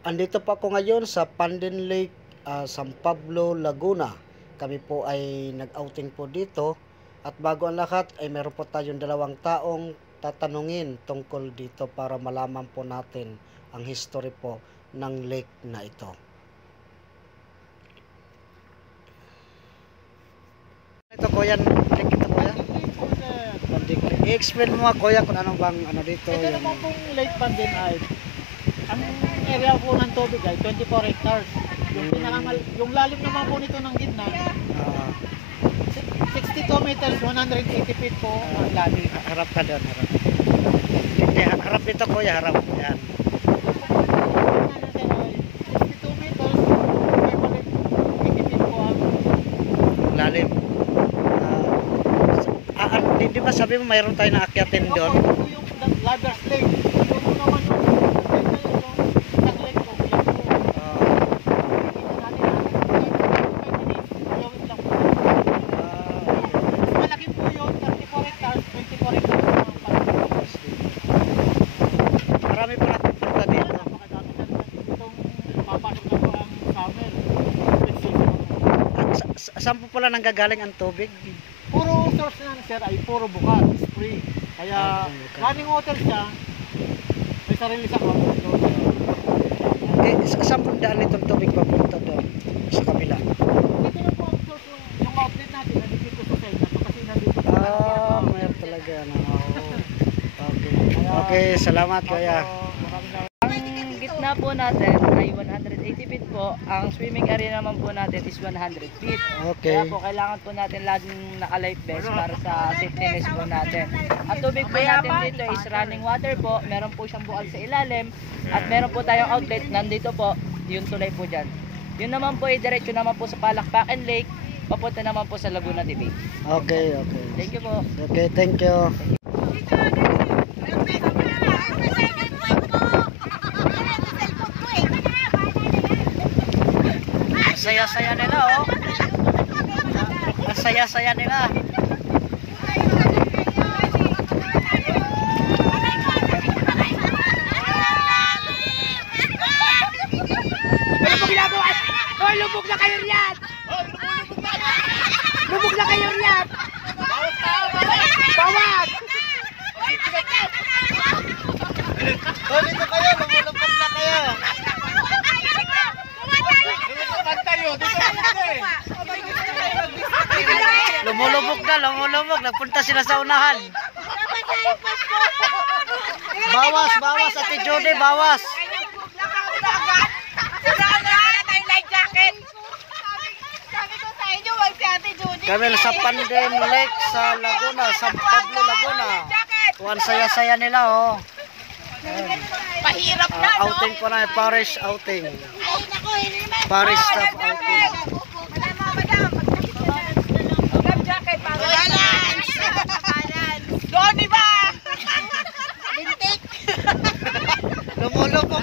Andito pa ako ngayon sa Panden Lake, San Pablo, Laguna. Kami po ay nag-outing po dito. At bago ang lahat ay meron po tayong dalawang taong tatanungin tungkol dito para malaman po natin ang history po ng lake na ito. Ito kuya, lake ito kuya? Panden Lake. I-explain mo nga kuya kung anong bang ano dito. Ito naman pong Lake Panden ay ang area po ng tubig ay 24 hectares. Yung lalim naman po nito ng gitna, 62 meters, 180 feet po ang lalim. Harap ka doon, harap. Hindi, harap dito kuya, harap. Yan. 62 meters, 580 feet po ang Lalim. Di ba sabi mo mayroon tayo na akyatin doon? Ito yung Lovers Lake. Yung naman yung lake po. Malaki po yun, 34 hectares, 24 hectares. Marami pa napupunta dito. Napakadami na itong papasok na po ang summer. Saan po pala nanggagaling ang tubig? Puro source na sir ay puro bukat, spring. Kaya running water siya, may sarili sa outlet. Saan po daan itong tubig papunta doon? Sa kabila? Dito na po ang source yung outlet natin, nandito sa side na to kasi nandito. Mayroon talaga. Okay. Okay, salamat kaya. Ang gitna po natin ay 180 feet po. Ang swimming area naman po natin is 100 feet. Okay. Kaya po kailangan po natin laging naka-life vest para sa safetyness po natin. Ang tubig po natin dito is running water po. Meron po siyang bukal sa ilalim. At meron po tayong outlet. Nandito po, yung tulay po dyan. Yun naman po ay diretso naman po sa Palakpakan Lake. Papunta naman po sa Laguna TV. Okay, okay. Thank you po. Okay, thank you. Saya-saya nila oh. Ang saya-saya nila. Ano mo ginagawa? Hoy, lubog na kayo riyan! Lubog na kayo riyan! Bawat tao! Bawat! Oh, dito kayo, lumulupot na kayo. Lumulupot tayo, dito kayo. Lumulubog. Nagpunta sila sa unahan. Bawas, Ate Judy, bawas. Kami sa Panden Lake sa Laguna, San Pablo, Laguna. Tuwan saya-saya nila oh. Pahirap na, no? Outing po na, parish outing. Parish staff outing. Madam jacket, balance! Doon, di ba? Bintik! Lumulubog